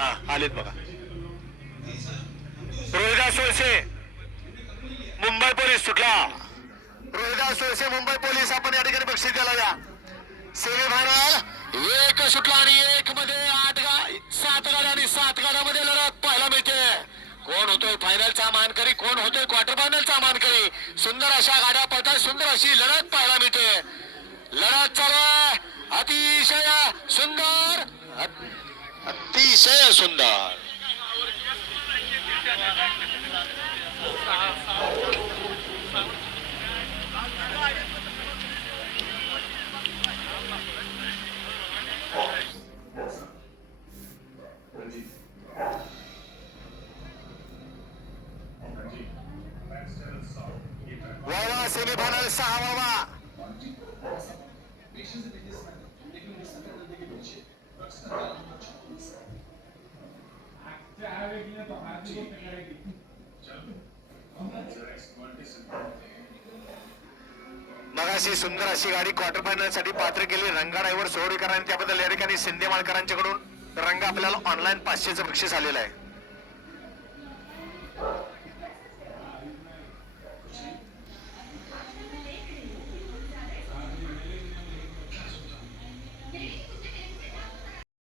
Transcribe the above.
हा आलेत बघा. रोहिदास सोळसे मुंबई पोलीस सुटला. रोहिदास सोळसे मुंबई पोलीस आपण या ठिकाणी बक्षीस द्यायला या. सेमीफायनल एक सुटला आणि एक मध्ये 7 गाड्या आणि 7 गाड्यामध्ये लढत पाहायला मिळते. कोण होतोय फायनलचा मानकरी, कोण होतोय क्वार्टर फायनलचा मानकरी. सुंदर अशा गाड्या पळतात, सुंदर अशी लढत पाहायला मिळते. लढत चालू आहे, अतिशय सुंदर, अतिशय सुंदर. वावा सेमीफायनल 6 वा. मगाशी सुंदर अशी गाडी क्वार्टर फायनल साठी पात्र केली. रंगा ड्रायव्हर सोडीकरांनी त्याबद्दल या ठिकाणी शिंदे मालकरांच्याकडून रंग आपल्याला ऑनलाईन 500चं बक्षीस आलेलं आहे.